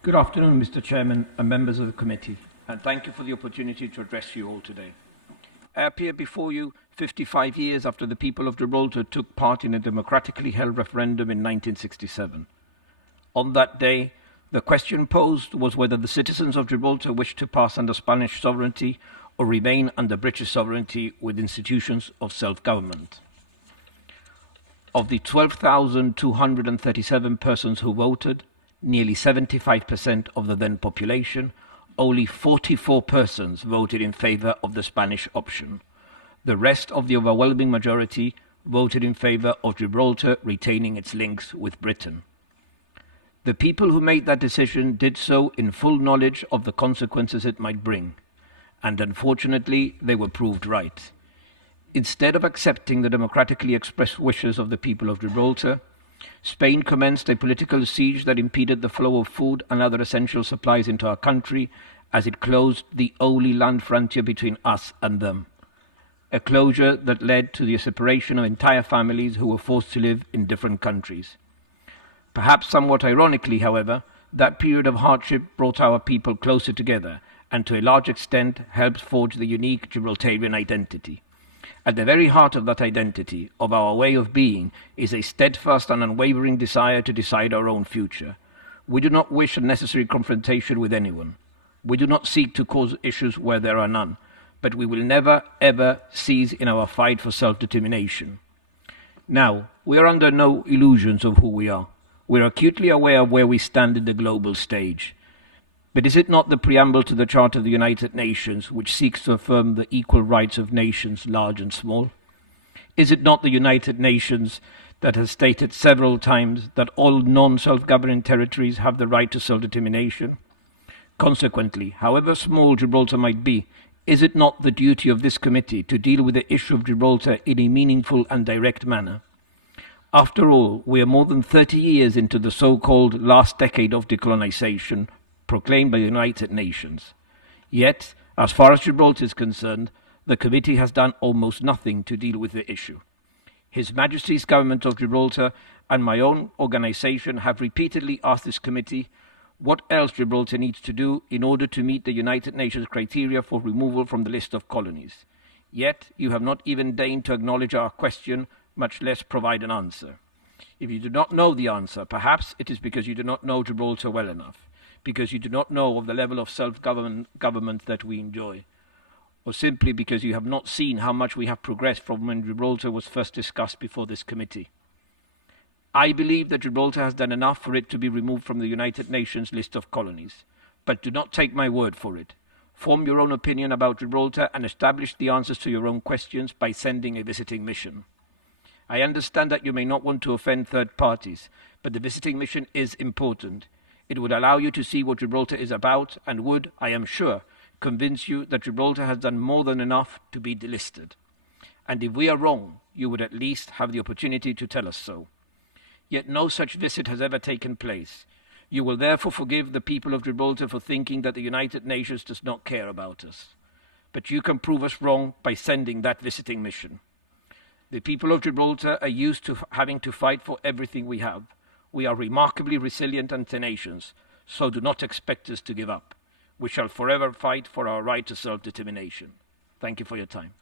Good afternoon, Mr. Chairman and members of the committee, and thank you for the opportunity to address you all today. I appear before you 55 years after the people of Gibraltar took part in a democratically held referendum in 1967. On that day, the question posed was whether the citizens of Gibraltar wished to pass under Spanish sovereignty or remain under British sovereignty with institutions of self-government. Of the 12,237 persons who voted, nearly 75% of the then population, only 44 persons voted in favor of the Spanish option. The rest of the overwhelming majority voted in favor of Gibraltar retaining its links with Britain. The people who made that decision did so in full knowledge of the consequences it might bring, and unfortunately they were proved right. Instead of accepting the democratically expressed wishes of the people of Gibraltar, Spain commenced a political siege that impeded the flow of food and other essential supplies into our country as it closed the only land frontier between us and them. A closure that led to the separation of entire families who were forced to live in different countries. Perhaps somewhat ironically, however, that period of hardship brought our people closer together and to a large extent helped forge the unique Gibraltarian identity. At the very heart of that identity, of our way of being, is a steadfast and unwavering desire to decide our own future. We do not wish unnecessary confrontation with anyone. We do not seek to cause issues where there are none, but we will never, ever cease in our fight for self-determination. Now, we are under no illusions of who we are. We are acutely aware of where we stand in the global stage. But is it not the preamble to the Charter of the United Nations which seeks to affirm the equal rights of nations large and small? Is it not the United Nations that has stated several times that all non-self-governing territories have the right to self-determination? Consequently, however small Gibraltar might be, is it not the duty of this committee to deal with the issue of Gibraltar in a meaningful and direct manner? After all, we are more than 30 years into the so-called last decade of decolonization, proclaimed by the United Nations. Yet, as far as Gibraltar is concerned, the committee has done almost nothing to deal with the issue. His Majesty's Government of Gibraltar and my own organization have repeatedly asked this committee what else Gibraltar needs to do in order to meet the United Nations criteria for removal from the list of colonies. Yet, you have not even deigned to acknowledge our question, much less provide an answer. If you do not know the answer, perhaps it is because you do not know Gibraltar well enough, because you do not know of the level of self-government that we enjoy, or simply because you have not seen how much we have progressed from when Gibraltar was first discussed before this committee. I believe that Gibraltar has done enough for it to be removed from the United Nations list of colonies, but do not take my word for it. Form your own opinion about Gibraltar and establish the answers to your own questions by sending a visiting mission. I understand that you may not want to offend third parties, but the visiting mission is important. It would allow you to see what Gibraltar is about and would, I am sure, convince you that Gibraltar has done more than enough to be delisted. And if we are wrong, you would at least have the opportunity to tell us so. Yet no such visit has ever taken place. You will therefore forgive the people of Gibraltar for thinking that the United Nations does not care about us. But you can prove us wrong by sending that visiting mission. The people of Gibraltar are used to having to fight for everything we have. We are remarkably resilient and tenacious, so do not expect us to give up. We shall forever fight for our right to self-determination. Thank you for your time.